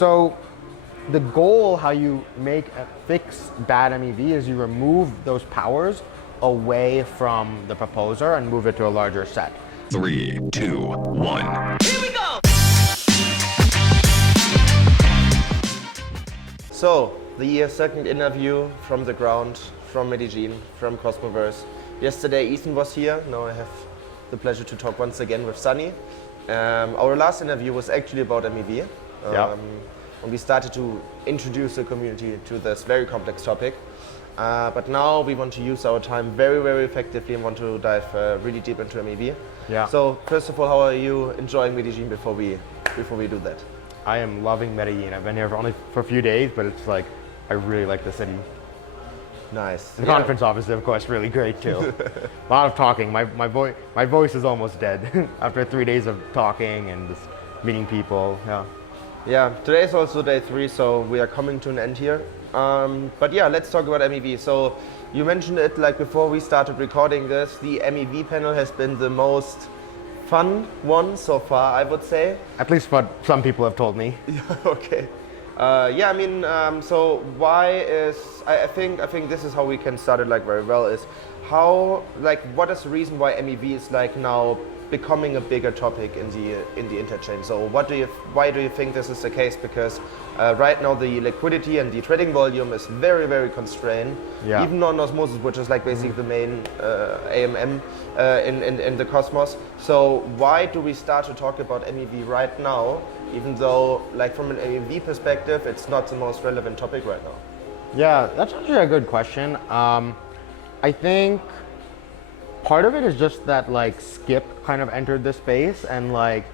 So the goal, how you make a fix bad MEV, is you remove those powers away from the proposer and move it to a larger set. 3, 2, 1. Here we go! So, the second interview from the ground, from Medellin, from Cosmoverse. Yesterday Ethan was here, now I have the pleasure to talk once again with Sunny. Our last interview was actually about MEV. And we started to introduce the community to this very complex topic. But now we want to use our time very, very effectively and want to dive really deep into MEV. Yeah. So first of all, how are you enjoying Medellin before we do that? I am loving Medellin. I've been here for a few days, but it's like, I really like the city. Nice. The conference office is, of course, really great too. A lot of talking. My voice is almost dead after 3 days of talking and just meeting people. Yeah. Yeah, today is also day 3, so we are coming to an end here. But yeah, let's talk about MEV. So you mentioned it like before we started recording this, the MEV panel has been the most fun one so far, I would say. At least what some people have told me. Okay. Yeah, I mean, so why is, I think this is how we can start it like very well, is how, like, what is the reason why MEV is like now becoming a bigger topic in the interchain? So why do you think this is the case? Because right now the liquidity and the trading volume is very, very constrained. Yeah. Even on Osmosis, which is like basically the main AMM in the Cosmos. So why do we start to talk about MEV right now, even though like from an MEV perspective, it's not the most relevant topic right now? Yeah, that's actually a good question. I think part of it is just that like Skip kind of entered the space and like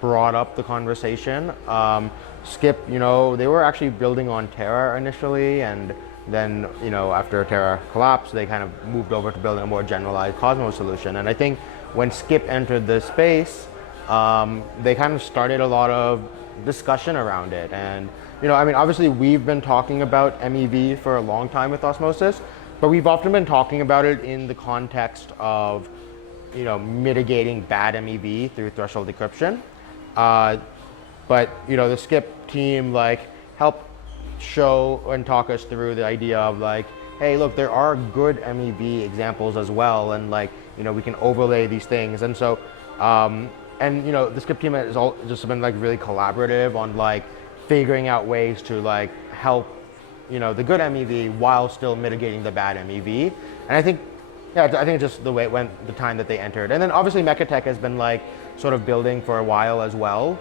brought up the conversation. Skip, you know, they were actually building on Terra initially, and then, you know, after Terra collapsed, they kind of moved over to building a more generalized Cosmos solution. And I think when Skip entered the space, they kind of started a lot of discussion around it. And, you know, I mean, obviously we've been talking about MEV for a long time with Osmosis, but we've often been talking about it in the context of, you know, mitigating bad MEV through threshold decryption. But, you know, the Skip team like helped show and talk us through the idea of like, hey, look, there are good MEV examples as well, and like, you know, we can overlay these things. And so, and you know, the Skip team has all just been like really collaborative on like figuring out ways to like help, you know, the good MEV while still mitigating the bad MEV. And I think, yeah, I think just the way it went, the time that they entered. And then obviously MEV-a-Tech has been like sort of building for a while as well.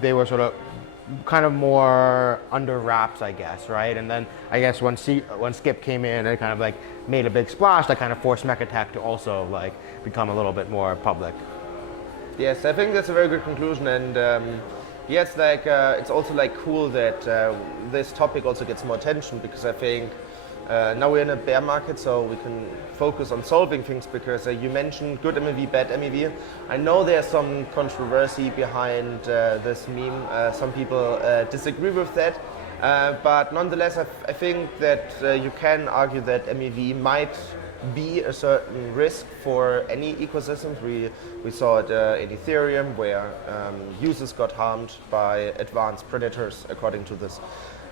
They were sort of kind of more under wraps, I guess, right? And then I guess when Skip came in and kind of like made a big splash, that kind of forced MEV-a-Tech to also like become a little bit more public. Yes, I think that's a very good conclusion, and yeah, it's like it's also like cool that this topic also gets more attention, because I think now we're in a bear market, so we can focus on solving things, because you mentioned good MEV, bad MEV. I know there's some controversy behind this meme. Some people disagree with that, but nonetheless, I think that you can argue that MEV might be a certain risk for any ecosystems. We saw it in Ethereum, where users got harmed by advanced predators, according to this.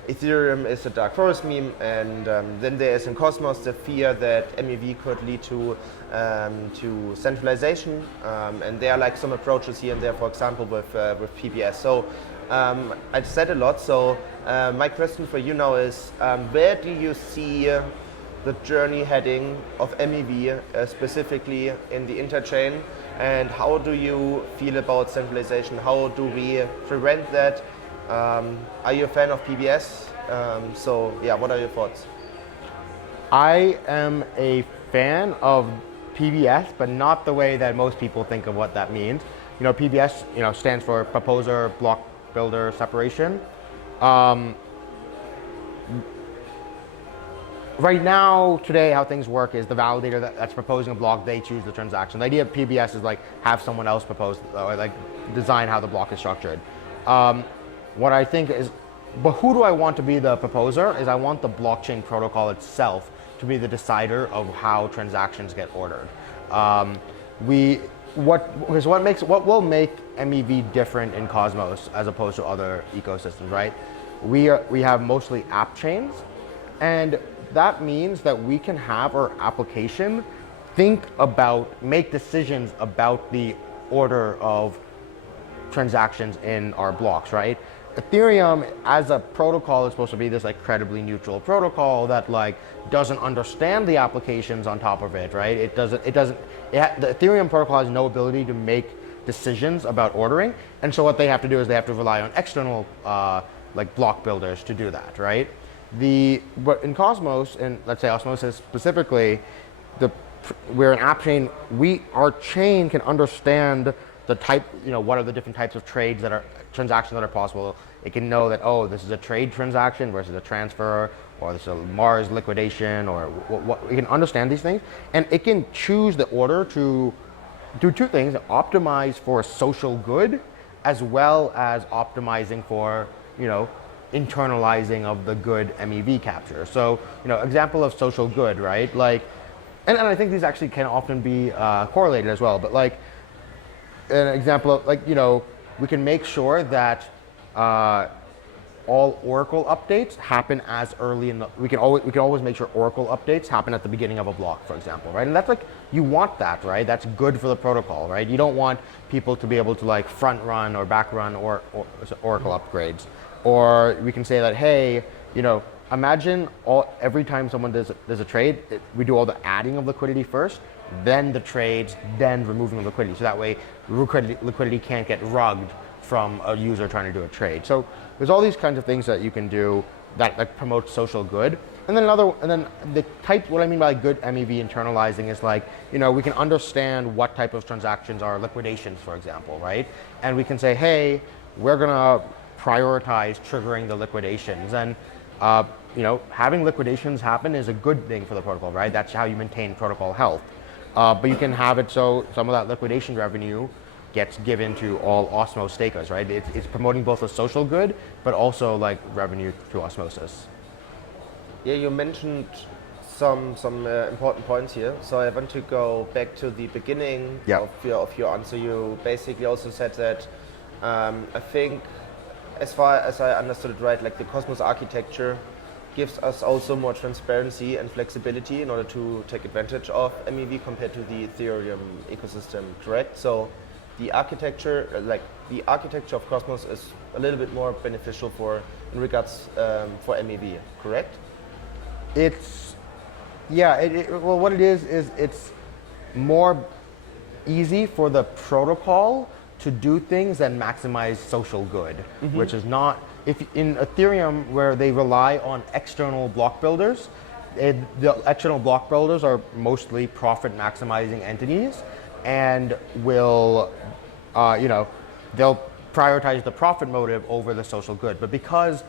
Ethereum is a dark forest meme, and then there is in Cosmos the fear that MEV could lead to centralization, and there are like some approaches here and there, for example with PBS. So I've said a lot, so my question for you now is, where do you see the journey heading of MEV, specifically in the interchain, and how do you feel about centralization? How do we prevent that? Are you a fan of PBS? So yeah, what are your thoughts? I am a fan of PBS, but not the way that most people think of what that means. You know, PBS, you know, stands for Proposer Block Builder Separation. Right now, today, how things work is the validator that's proposing a block, they choose the transaction. The idea of PBS is like have someone else propose, or like design how the block is structured. What I think is, but who do I want to be the proposer? Is I want the blockchain protocol itself to be the decider of how transactions get ordered. what will make MEV different in Cosmos as opposed to other ecosystems, right? We have mostly app chains, and that means that we can have our application make decisions about the order of transactions in our blocks, right? Ethereum as a protocol is supposed to be this like credibly neutral protocol that like doesn't understand the applications on top of it, right? The Ethereum protocol has no ability to make decisions about ordering, and so what they have to do is they have to rely on external like block builders to do that, right? But in Cosmos, and let's say Osmosis specifically, we're an app chain. Our chain can understand the type, what are the different types of transactions that are possible. It can know that, oh, this is a trade transaction versus a transfer, or this is a Mars liquidation, or what. It can understand these things, and it can choose the order to do two things: optimize for social good, as well as optimizing for, internalizing of the good MEV capture. So, example of social good, right? Like, and I think these actually can often be correlated as well. But like, an example of we can make sure that all Oracle updates happen as early we can always make sure Oracle updates happen at the beginning of a block, for example, right? And that's like, you want that, right? That's good for the protocol, right? You don't want people to be able to like front run or back run or Oracle upgrades. Or we can say that, hey, imagine every time someone does a trade, we do all the adding of liquidity first, then the trades, then removing of liquidity. So that way liquidity can't get rugged from a user trying to do a trade. So there's all these kinds of things that you can do that promote social good. And then what I mean by good MEV internalizing is like, we can understand what type of transactions are liquidations, for example, right? And we can say, hey, we're gonna prioritize triggering the liquidations. And having liquidations happen is a good thing for the protocol, right? That's how you maintain protocol health. But you can have it so some of that liquidation revenue gets given to all Osmos stakers, right? It's promoting both a social good, but also like revenue to Osmosis. Yeah, you mentioned some important points here. So I want to go back to the beginning of your answer. You basically also said that I think, as far as I understood it right, like the Cosmos architecture gives us also more transparency and flexibility in order to take advantage of MEV compared to the Ethereum ecosystem, correct? So the architecture of Cosmos is a little bit more beneficial for MEV, correct? What it is it's more easy for the protocol to do things that maximize social good, which is not, if in Ethereum where they rely on external block builders, the external block builders are mostly profit maximizing entities and will, they'll prioritize the profit motive over the social good. But because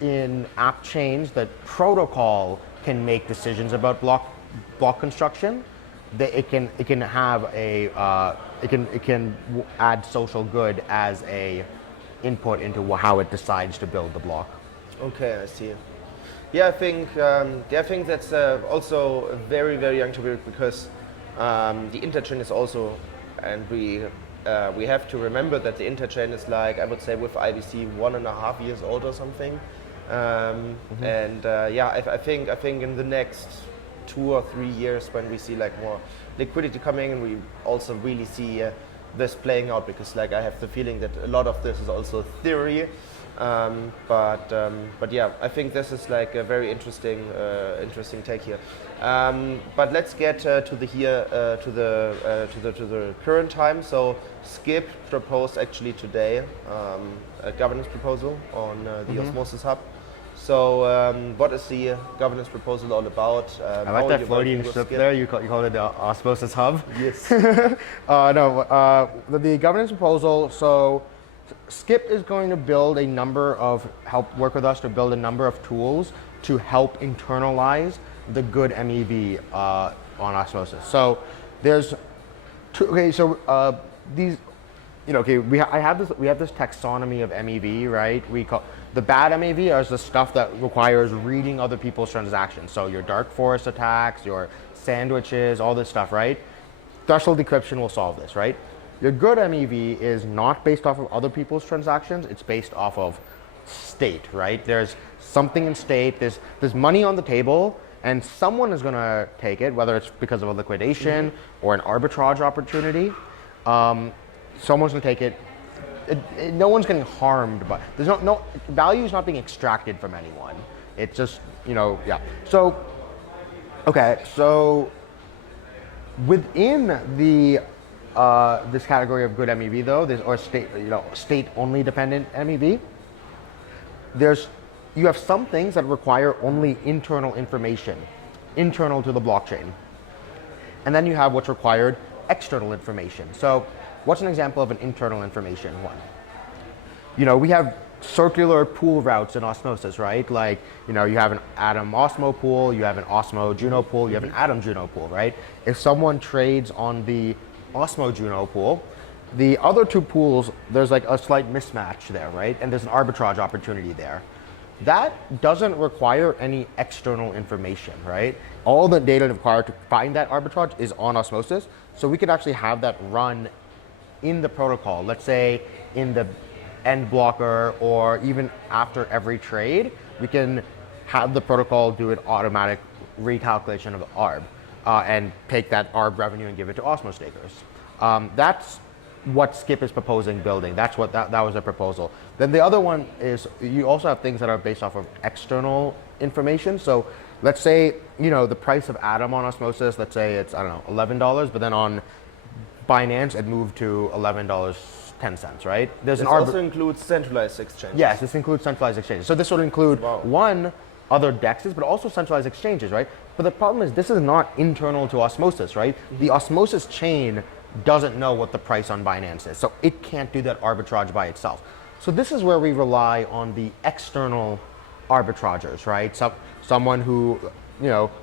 in app chains the protocol can make decisions about block construction, it can add social good as a input into how it decides to build the block. Okay, I see. Yeah, I think that's also very, very young to be, because the interchain is also, and we have to remember that the interchain is like, I would say with IBC 1.5 years old or something. I think in the next 2 or 3 years, when we see like more liquidity coming, and we also really see this playing out, because like I have the feeling that a lot of this is also theory, but yeah, I think this is like a very interesting take here. But let's get to the current time. So Skip proposed actually today a governance proposal on the Osmosis Hub. So what is the governance proposal all about? I like that floating strip there. You call it the Osmosis Hub? Yes. The governance proposal, so Skip is going to work with us to build a number of tools to help internalize the good MEV on Osmosis. So there's we have this taxonomy of MEV, right? We call the bad MEV is the stuff that requires reading other people's transactions. So your dark forest attacks, your sandwiches, all this stuff, right? threshold decryption will solve this, right? Your good MEV is not based off of other people's transactions. It's based off of state, right? There's something in state. There's money on the table, and someone is going to take it, whether it's because of a liquidation or an arbitrage opportunity. Someone's going to take it. No one's getting harmed, but there's no value is not being extracted from anyone. It's just, yeah. So, okay, so within the this category of good MEV though, or state only dependent MEV, you have some things that require only internal information, internal to the blockchain. And then you have what's required external information. So what's an example of an internal information one? We have circular pool routes in Osmosis, right? Like, you have an Atom Osmo pool, you have an Osmo Juno pool, you have an Atom Juno pool, right? If someone trades on the Osmo Juno pool, the other two pools, there's like a slight mismatch there, right? And there's an arbitrage opportunity there. That doesn't require any external information, right? All the data required to find that arbitrage is on Osmosis, so we could actually have that run in the protocol, let's say in the end blocker, or even after every trade, we can have the protocol do an automatic recalculation of the ARB and take that ARB revenue and give it to Osmo stakers. That's what Skip is proposing building. That's what that was a proposal. Then the other one is you also have things that are based off of external information. So let's say, the price of Atom on Osmosis, let's say it's, $11, but then on Binance it moved to $11.10, right? This also includes centralized exchanges. Yes, this includes centralized exchanges. So this would include one, other DEXs, but also centralized exchanges, right? But the problem is this is not internal to Osmosis, right? The Osmosis chain doesn't know what the price on Binance is, so it can't do that arbitrage by itself. So this is where we rely on the external arbitragers, right? Someone who,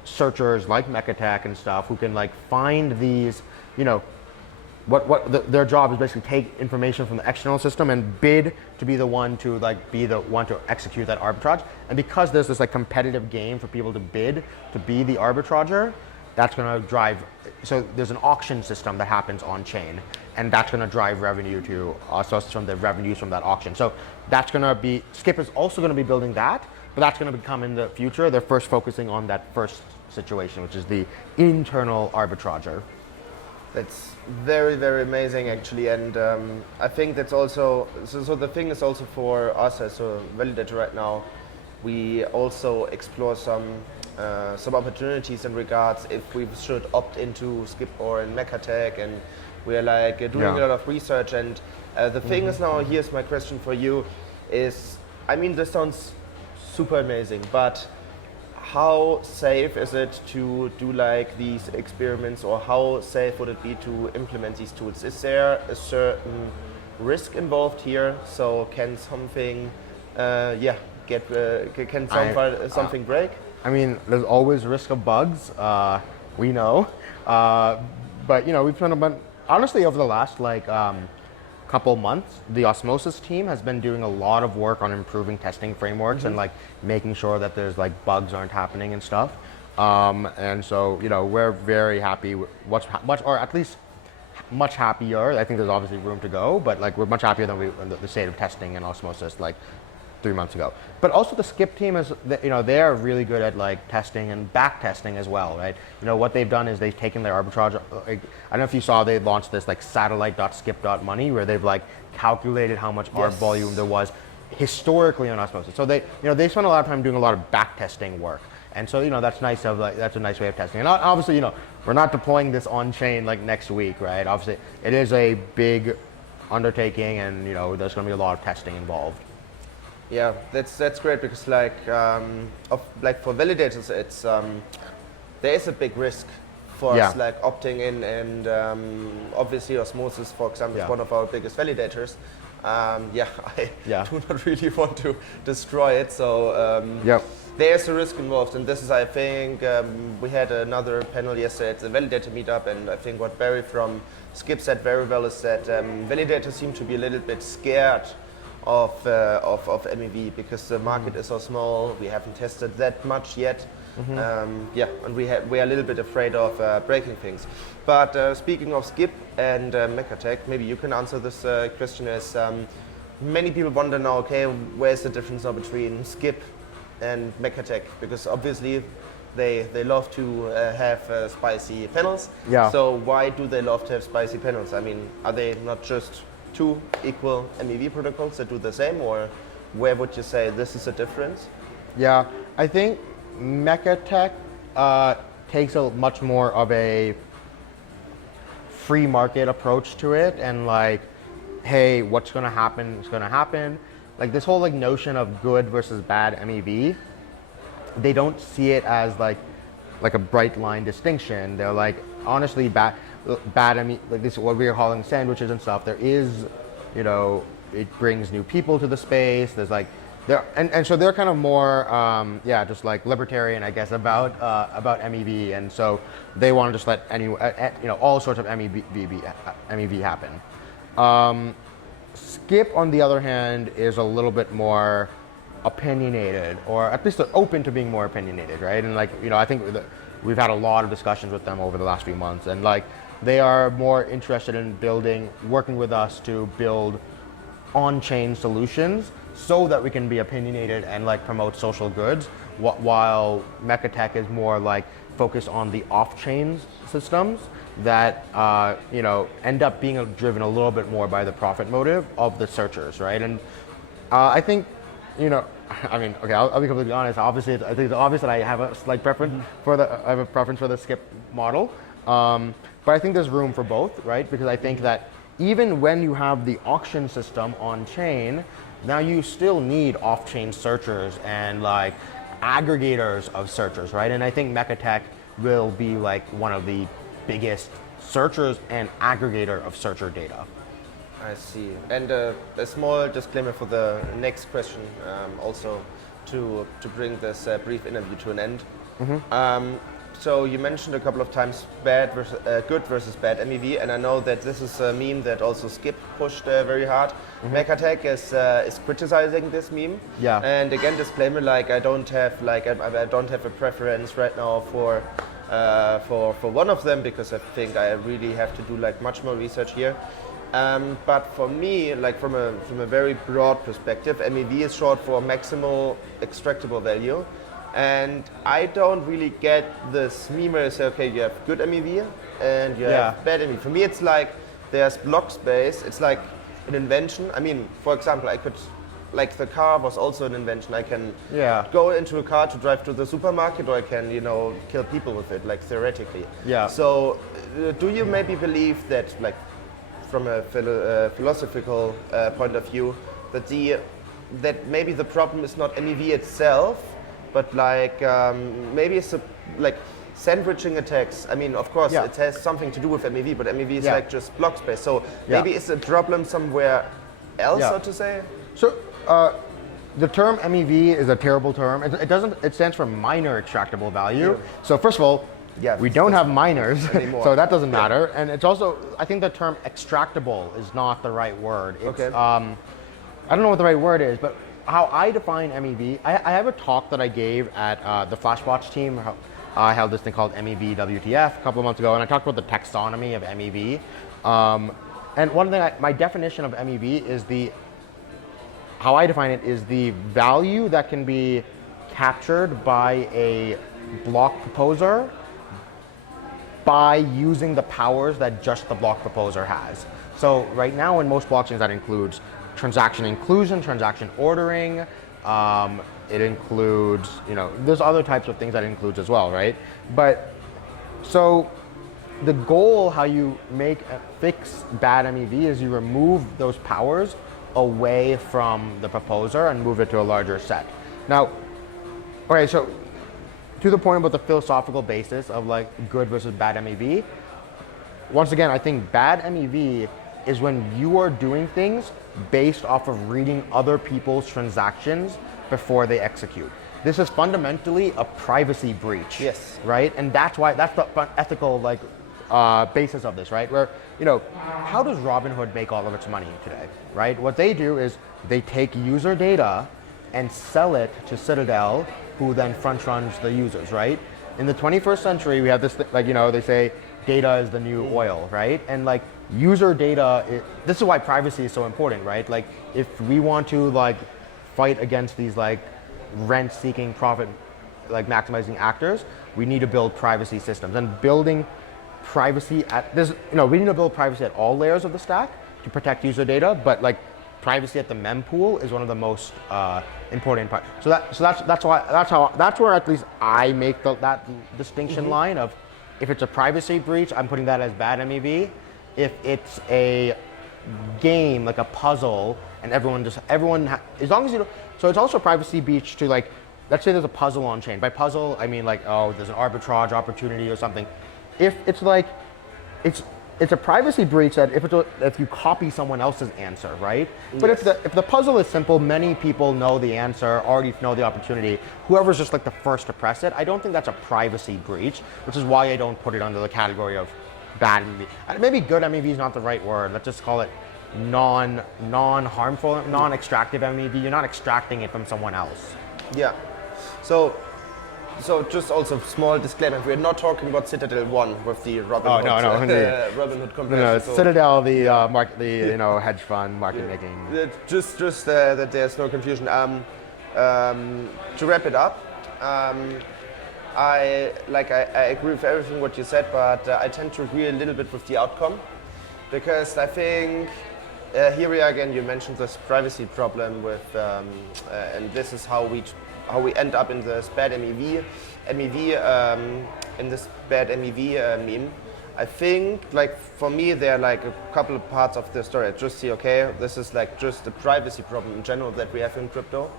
searchers like Mekatek and stuff, who can like find these, their job is basically take information from the external system and bid to be the one to execute that arbitrage. And because there's this like competitive game for people to bid to be the arbitrager, that's going to drive. So there's an auction system that happens on chain, and that's going to drive revenue to us from the revenues from that auction. So that's going to be, Skip is also going to be building that, but that's going to become in the future. They're first focusing on that first situation, which is the internal arbitrager. That's very, very amazing actually, and I think that's also, so the thing is also for us as a validator right now, we also explore some opportunities in regards if we should opt into Skip or in Mekatek, and we're like doing a lot of research, and the thing is now, here's my question for you, is, this sounds super amazing, but how safe is it to do like these experiments, or how safe would it be to implement these tools? Is there a certain risk involved here? So can something, something break? There's always risk of bugs. We know, but we've done honestly over the last couple months, the Osmosis team has been doing a lot of work on improving testing frameworks and like making sure that there's like bugs aren't happening and stuff. And so we're very happy with much happier. I think there's obviously room to go, but like we're much happier than the state of testing in Osmosis like 3 months ago. But also the Skip team is, they're really good at like testing and back testing as well, right? What they've done is they've taken their arbitrage, I don't know if you saw, they launched this like satellite.skip.money where they've like calculated how much ARB volume there was historically on Osmosis. So they spend a lot of time doing a lot of back testing work. And so, that's nice that's a nice way of testing. And obviously, we're not deploying this on chain like next week, right? Obviously, it is a big undertaking, and there's going to be a lot of testing involved. Yeah, that's great, because for validators, it's there is a big risk for us like opting in, and obviously Osmosis, for example, is one of our biggest validators. I do not really want to destroy it, so there's a risk involved, and this is, I think, we had another panel yesterday at the validator meetup, and I think what Barry from Skip said very well is that validators seem to be a little bit scared of MEV, because the market is so small. We haven't tested that much yet. And we are a little bit afraid of breaking things. But speaking of Skip and Mekatek, maybe you can answer this question. As many people wonder now, okay, where's the difference now between Skip and Mekatek? Because obviously they love to have spicy panels. Yeah. So why do they love to have spicy panels? I mean, are they not just two equal MEV protocols that do the same, or where would you say this is a difference? Yeah, I think MEV-a-Tech takes a much more of a free market approach to it, and like, hey, what's going to happen is going to happen. Like this whole like notion of good versus bad MEV, they don't see it as like a bright line distinction. They're like, honestly, bad MEV, like this is what we are calling sandwiches and stuff. There is, you know, it brings new people to the space. There's like, and so they're kind of more, just like libertarian, I guess, about MEV, and so they want to just let all sorts of MEV happen. Skip, on the other hand, is a little bit more opinionated, or at least they're open to being more opinionated, right? And like, I think we've had a lot of discussions with them over the last few months, and like, they are more interested in working with us to build on-chain solutions so that we can be opinionated and like promote social goods, while MEV-a-Tech is more like focused on the off-chain systems that end up being driven a little bit more by the profit motive of the searchers, right? And I think, I'll be completely honest. Obviously, I think it's obvious that I have a slight preference for the Skip model, but I think there's room for both, right? Because I think that even when you have the auction system on chain, now you still need off-chain searchers and like aggregators of searchers, right? And I think MEV-a-Tech will be like one of the biggest searchers and aggregator of searcher data. I see. And a small disclaimer for the next question, also to bring this brief interview to an end. So you mentioned a couple of times good versus bad MEV, and I know that this is a meme that also Skip pushed very hard. MEV-a-Tech is criticizing this meme. Yeah. And again, disclaimer, like I don't have a preference right now for one of them, because I think I really have to do like much more research here. But for me, like from a very broad perspective, MEV is short for maximal extractable value. And I don't really get this meme where you say, okay, you have good MEV and you have bad MEV. For me, it's like there's block space. It's like an invention. I mean, for example, like the car was also an invention. I can go into a car to drive to the supermarket, or I can, kill people with it, like theoretically. Yeah. So do you maybe believe that, like, from a philosophical point of view, that maybe the problem is not MEV itself, but like maybe it's like sandwiching attacks? I mean, of course, it has something to do with MEV, but MEV is like just block space. So maybe it's a problem somewhere else, so to say. So the term MEV is a terrible term. It stands for minor extractable value. Yeah. So first of all, we don't have miners, so that doesn't matter. And it's also, I think the term extractable is not the right word. It's, I don't know what the right word is, but how I define MEV, I have a talk that I gave at the Flashwatch team. I held this thing called MEV WTF a couple of months ago, and I talked about the taxonomy of MEV. And one thing, my definition of MEV is how I define it is the value that can be captured by a block proposer by using the powers that just the block proposer has. So right now in most blockchains that includes transaction inclusion, transaction ordering, it includes, there's other types of things that it includes as well, right? But so the goal, how you fix bad MEV is you remove those powers away from the proposer and move it to a larger set. Now, okay, so to the point about the philosophical basis of like good versus bad MEV, once again, I think bad MEV is when you are doing things based off of reading other people's transactions before they execute. This is fundamentally a privacy breach. Yes. Right? And that's the ethical basis of this, right? Where, how does Robinhood make all of its money today, right? What they do is they take user data and sell it to Citadel, who then front runs the users, right? In the 21st century, we have this, they say data is the new oil, right? And like user data, this is why privacy is so important, right? Like if we want to fight against these rent-seeking, profit, maximizing actors, we need to build privacy systems. And building privacy we need to build privacy at all layers of the stack to protect user data, but privacy at the mempool is one of the most important parts. So that's where at least I make that distinction line of, if it's a privacy breach, I'm putting that as bad MEV. If it's a game, like a puzzle, and as long as so it's also a privacy breach to let's say there's a puzzle on chain. By puzzle, I mean there's an arbitrage opportunity or something. If it's it's a privacy breach that if you copy someone else's answer, right? Yes. But if the puzzle is simple, many people know the answer, already know the opportunity. Whoever's just the first to press it, I don't think that's a privacy breach, which is why I don't put it under the category of bad MEV. Maybe good MEV is not the right word. Let's just call it non-harmful, non-extractive MEV. You're not extracting it from someone else. Yeah. So just also small disclaimer, we're not talking about Citadel 1 with the Robinhood, Robinhood comparison. No, Citadel, the market, hedge fund, market making. Just that there's no confusion. To wrap it up, I agree with everything what you said, but I tend to agree a little bit with the outcome, because I think here we are again. You mentioned this privacy problem with, and this is how we end up in this bad MEV, in this bad MEV meme. I think, for me, there are a couple of parts of the story. I just see, okay, this is just the privacy problem in general that we have in crypto.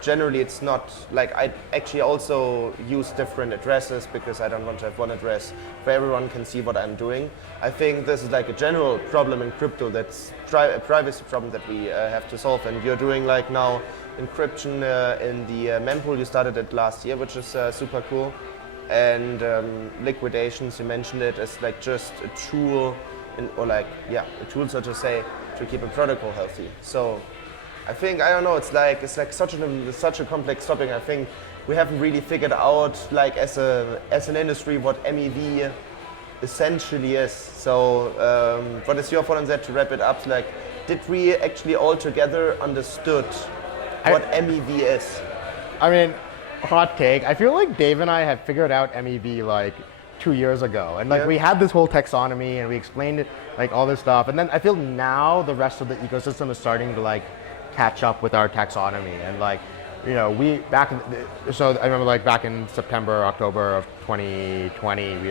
Generally it's not, I actually also use different addresses because I don't want to have one address where everyone can see what I'm doing. I think this is a general problem in crypto, that's a privacy problem that we have to solve. And you're doing now encryption in the mempool. You started it last year, which is super cool. And liquidations, you mentioned it as just a tool, a tool, so to say, to keep a protocol healthy. So I think, I don't know, it's such a complex topic. I think we haven't really figured out as an industry what MEV essentially is. So what is your thought on that, to wrap it up? Did we actually all together understood what MEV is? I mean, hot take. I feel like Dave and I had figured out MEV 2 years ago, and we had this whole taxonomy and we explained it, all this stuff. And then I feel now the rest of the ecosystem is starting to catch up with our taxonomy, and so I remember back in September, October of 2020, we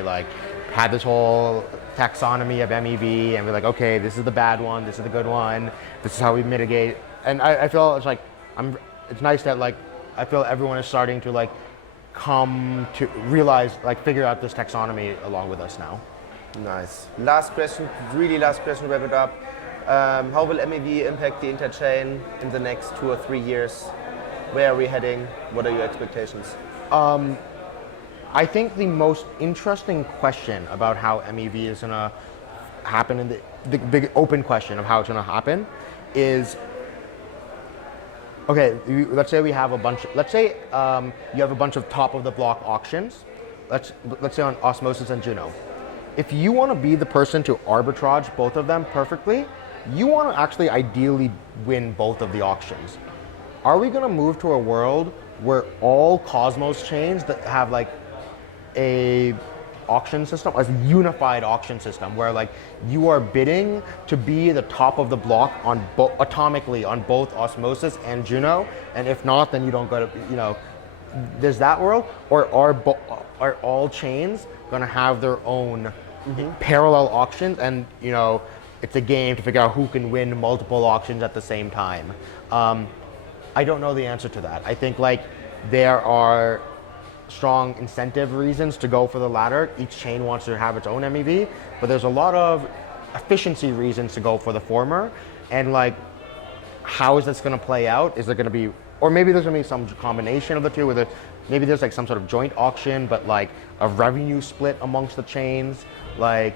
had this whole taxonomy of MEV, and we're okay, this is the bad one, this is the good one, this is how we mitigate. And I feel it's it's nice that I feel everyone is starting to come to realize, figure out this taxonomy along with us now. Nice. Last question, really last question to wrap it up. How will MEV impact the interchain in the next 2 or 3 years? Where are we heading? What are your expectations? I think the most interesting question about how MEV is going to happen, in the big open question of how it's going to happen, is, okay, let's say we have a bunch. Let's say you have a bunch of top of the block auctions. Let's say on Osmosis and Juno. If you want to be the person to arbitrage both of them perfectly, you want to actually ideally win both of the auctions. Are we going to move to a world where all Cosmos chains that have a auction system, a unified auction system, where you are bidding to be the top of the block on atomically on both Osmosis and Juno, and if not, then you don't go to, there's that world? Or are all chains going to have their own parallel auctions, and it's a game to figure out who can win multiple auctions at the same time? I don't know the answer to that. I think there are strong incentive reasons to go for the latter. Each chain wants to have its own MEV, but there's a lot of efficiency reasons to go for the former. And how is this going to play out? Is there going to be or maybe there's gonna be some combination of the two, where maybe there's like some sort of joint auction, but like a revenue split amongst the chains. Like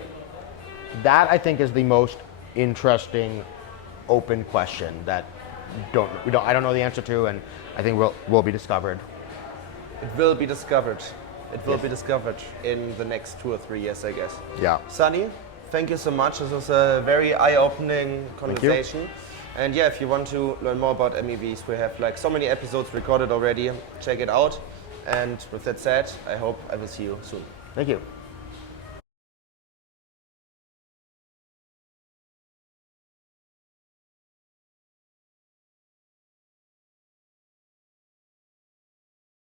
that, I think, is the most interesting open question that I don't know the answer to, and I think will be discovered. It will be discovered. It will be discovered in the next 2 or 3 years, I guess. Yeah. Sunny, thank you so much. This was a very eye-opening conversation. And yeah, if you want to learn more about MEVs, we have like so many episodes recorded already. Check it out. And with that said, I hope I will see you soon. Thank you.